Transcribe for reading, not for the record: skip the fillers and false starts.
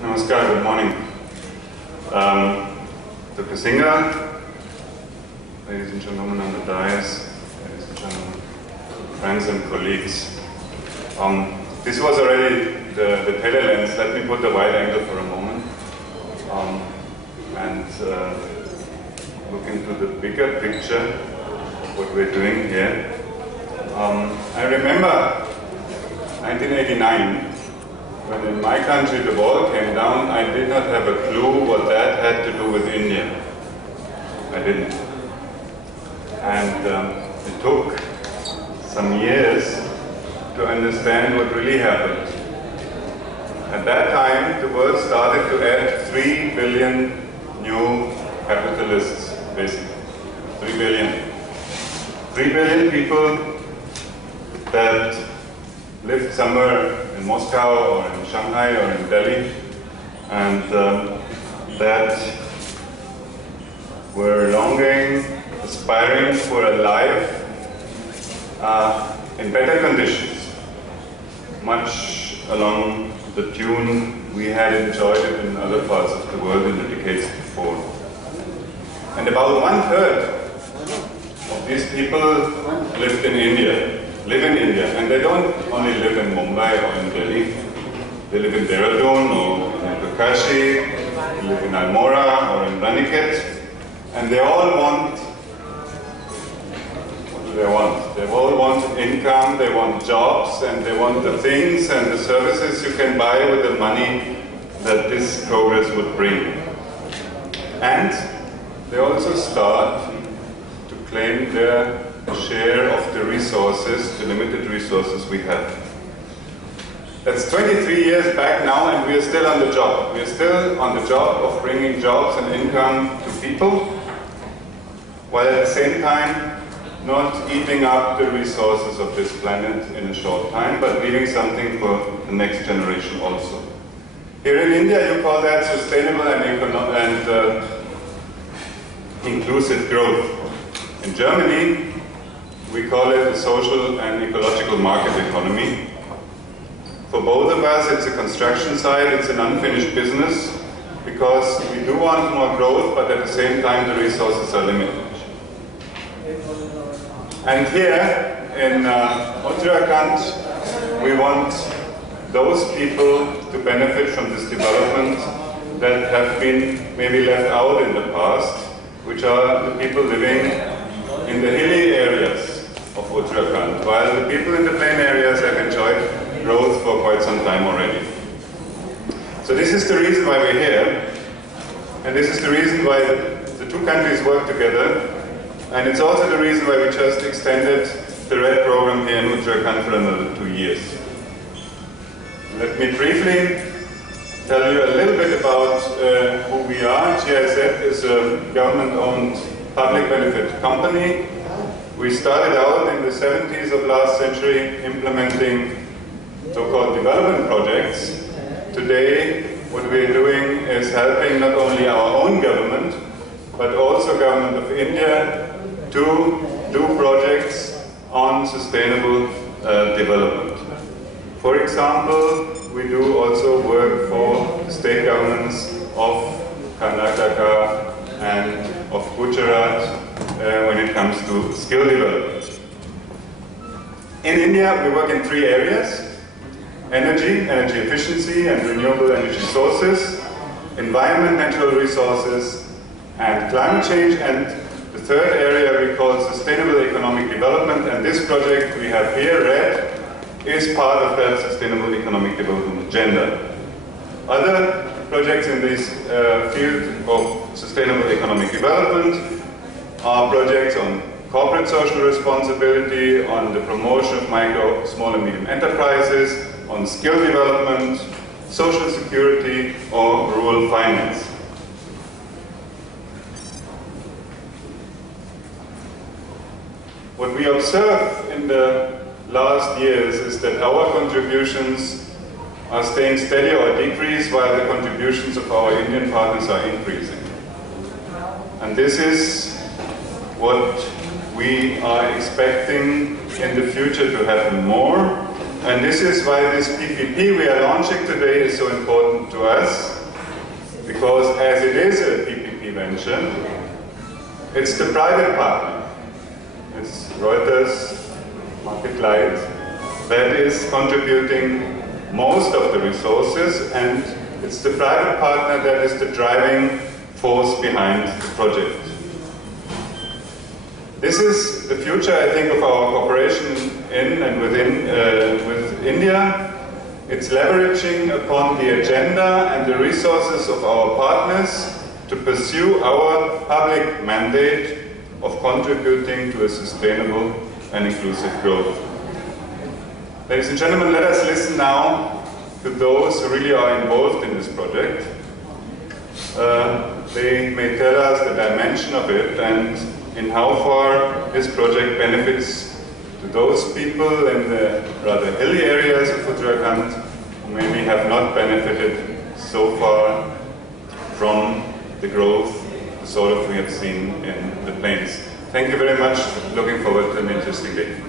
Namaskar, good morning. Dr. Singer, ladies and gentlemen on the dais, ladies and gentlemen, friends and colleagues. This was already the telelens. Let me put the wide angle for a moment and look into the bigger picture of what we're doing here. I remember 1989, when in my country the wall came down. I did not have a clue what that had to do with India. I didn't. And it took some years to understand what really happened. At that time, the world started to add 3 billion new capitalists, basically. 3 billion. 3 billion people that lived somewhere in Moscow or in Shanghai or in Delhi, and that were longing, aspiring for a life in better conditions, much along the tune we had enjoyed it in other parts of the world in the decades before. And about 1/3 of these people live in India, and they don't only live in Mumbai or in Delhi. They live in Dehradun or in Kashi, they live in Almora or in Raniket, and they all want, what do they want? They all want income, they want jobs, and they want the things and the services you can buy with the money that this progress would bring. And they also start to claim their share of the resources, the limited resources we have. That's 23 years back now, and we are still on the job. We are still on the job of bringing jobs and income to people, while at the same time not eating up the resources of this planet in a short time, but leaving something for the next generation also. Here in India, you call that sustainable and inclusive growth. In Germany, we call it a social and ecological market economy. For both of us, it's a construction site, it's an unfinished business, because we do want more growth, but at the same time the resources are limited. And here in Uttarakhand, we want those people to benefit from this development that have been maybe left out in the past, which are the people living in the hilly areas of Uttarakhand, while the people in the plain areas have enjoyed growth for quite some time already. So this is the reason why we're here, and this is the reason why the two countries work together, and it's also the reason why we just extended the RED program here in Uttarakhand for another 2 years. Let me briefly tell you a little bit about who we are. GIZ is a government-owned public benefit company. We started out in the 70s of last century implementing so-called development projects. Today, what we're doing is helping not only our own government, but also government of India to do projects on sustainable development. For example, we do also work for the state governments of Karnataka and of Gujarat when it comes to skill development. In India, we work in 3 areas: energy efficiency and renewable energy sources, environment, natural resources, and climate change. And the third area we call sustainable economic development, and this project we have here, RED, is part of that sustainable economic development agenda. Other projects in this field of sustainable economic development are projects on corporate social responsibility, on the promotion of micro, small and medium enterprises, on skill development, social security, or rural finance. What we observe in the last years is that our contributions are staying steady or decrease, while the contributions of our Indian partners are increasing. And this is what we are expecting in the future to happen more. And this is why this PPP we are launching today is so important to us, because as it is a PPP venture, it's the private partner. It's Reuters, Market Light, that is contributing most of the resources, and it's the private partner that is the driving force behind the project. This is the future, I think, of our cooperation in and with India. It's leveraging upon the agenda and the resources of our partners to pursue our public mandate of contributing to a sustainable and inclusive growth. Ladies and gentlemen, let us listen now to those who really are involved in this project. They may tell us the dimension of it and in how far this project benefits to those people in the rather hilly areas of Uttarakhand who maybe have not benefited so far from the growth, the sort of we have seen in the plains. Thank you very much. Looking forward to an interesting day.